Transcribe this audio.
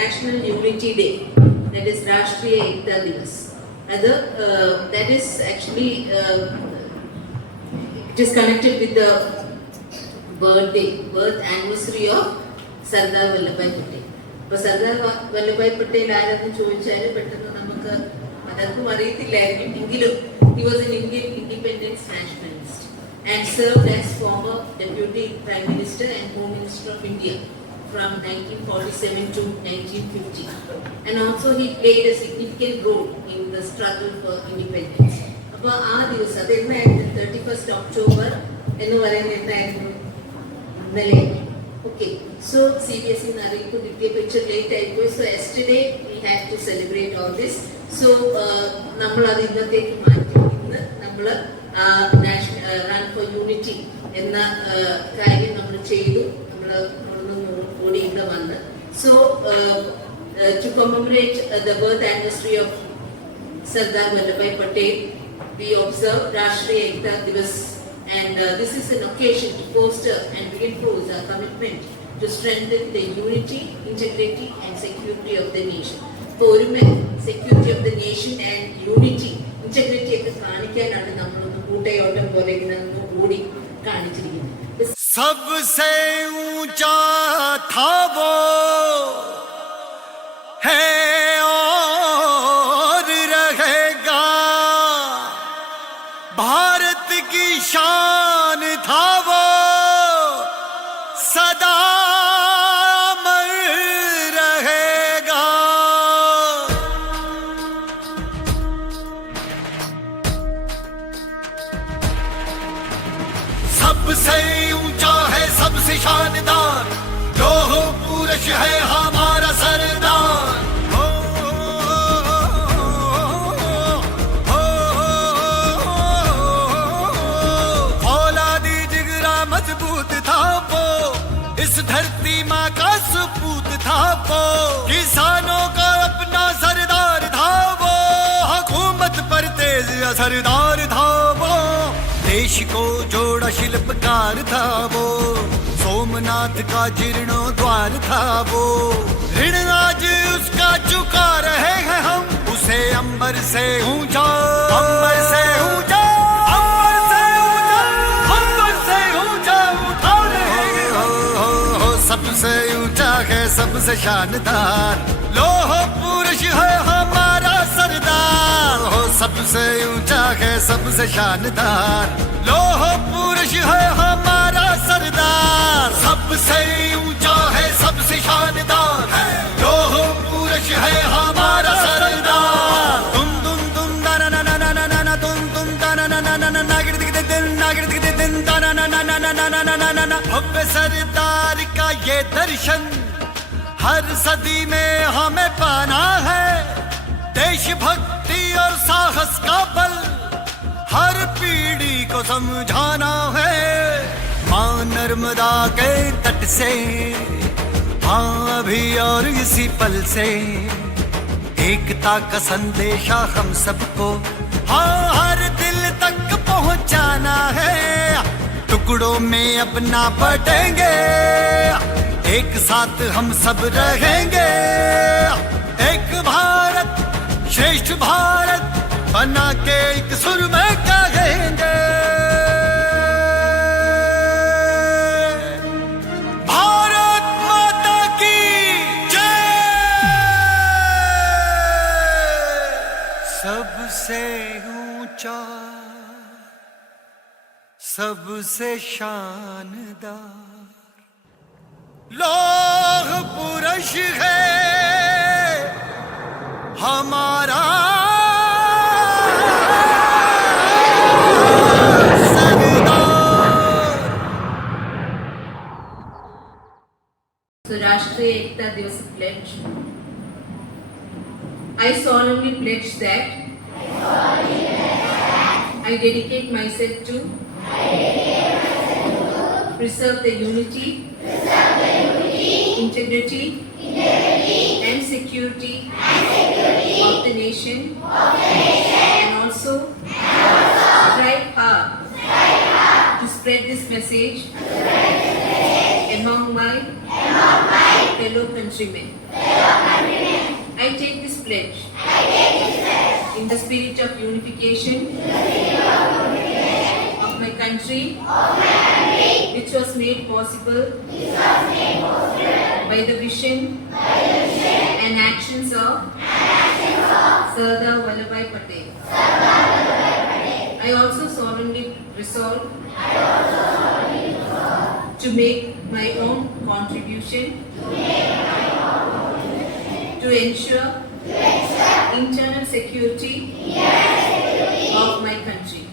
National Unity Day, that is Rashtriya Ekta Divas. That is actually it is connected with the birth anniversary of Sardar Vallabhbhai Patel. അപ്പോൾ സർദാർ വല്ലഭായ് പട്ടേൽ ആരെന്ന് ചോദിച്ചാൽ പെട്ടെന്ന് നമുക്ക് പലർക്കും അറിയത്തില്ലായിരിക്കും. എങ്കിലും he was an Indian independence nationalist and served as former Deputy Prime Minister and Home Minister of India from 1947 to 1950. And also he played a significant role in the struggle for independence. അപ്പോൾ ആ ദിവസം അത് എന്നായിരുന്നു 31st October എന്ന് പറയുന്നത് എന്നായിരുന്നു? ഇന്നലെ. Okay, so CBSE അറിയിപ്പ് കിട്ടിയ പിക്ചർ ലേറ്റ് ആയിപ്പോയി. So yesterday we had to celebrate all this. So നമ്മൾ അത് ഇന്നത്തേക്ക് മാറ്റി. ഇന്ന് നമ്മൾ റൺ ഫോർ യൂണിറ്റി എന്ന കാര്യം നമ്മൾ ചെയ്തു. നമ്മൾ കൂടി ഇവിടെ വന്ന്. So to commemorate the birth anniversary of Sardar Vallabhbhai Patel, we observe Rashtriya Ekta Divas. And this is an occasion to foster and reinforce our commitment to strengthen the unity, integrity and security of the nation. For security of the nation and unity, integrity ഒക്കെ കാണിക്കാനാണ് നമ്മളൊന്ന് കൂട്ടയോട്ടം പോലെ ഇങ്ങനെ കൂടി കാണിച്ചിരിക്കുന്നത്. सबसे ऊंचा था वो है और रहेगा, भारत की शान था वो सदा अमर रहेगा. सबसे ऊंचा है सबसे शानदार, लोह पुरुष है हमारा सरदार. औलादी जिगरा मजबूत था वो, इस धरती माँ का सपूत था वो. किसानों का अपना सरदार था वो, हुकूमत पर तेज असरदार था वो. देश को जोड़ा शिल्पकार था वो, सोमनाथ का जीर्णोद्वार था वो. ऋण आज उसका चुका रहे हैं हम, उसे अंबर से ऊंचा, अंबर से ऊंचा, अंबर से ऊंचा, अंबर से ऊंचा उठा रहे हैं. सबसे ऊंचा है सबसे शानदार, लोह पुरुष है हमारा सरदार. सबसे ऊंचा है सबसे शानदार, लोह पुरुष है हमारा सरदार. सबसे ऊंचा है सबसे शानदार, लोह पुरुष है हमारा सरदार. तुम तुम तुम दाना ना ना ना ना ना ना तुम तुम दाना ना ना ना ना नागिर दिख दिन नागिर दिख दिन दाना ना ना ना ना ना ना ना ना ना. भव्य सरदार का ये दर्शन हर सदी में हमें पाना है. देशभक्ति और साहस का बल हर पीढ़ी को समझाना है. मां नर्मदा के तट से, हाँ अभी और इसी पल से, एकता का संदेशा हम सबको, हाँ हर दिल तक पहुंचाना है. टुकड़ों में अपना बटेंगे, एक साथ हम सब रहेंगे. एक भारत श्रेष्ठ भारत बना के एक सुर में कहेंगे. भारत माता की जय. सबसे ऊंचा सबसे शानदार, लोह पुरुष है हमारा सरदार. So Rashtriya Ekta Divas pledge. I solemnly pledge that I dedicate myself to preserve the unity, integrity and security of the nation, and also strive hard to spread this message among my fellow countrymen, I take this pledge in the spirit of unification of my country, which was made possible by the vision and actions of Sardar Vallabhbhai Patel. I also solemnly resolve to make my own contribution to ensure internal security of my country.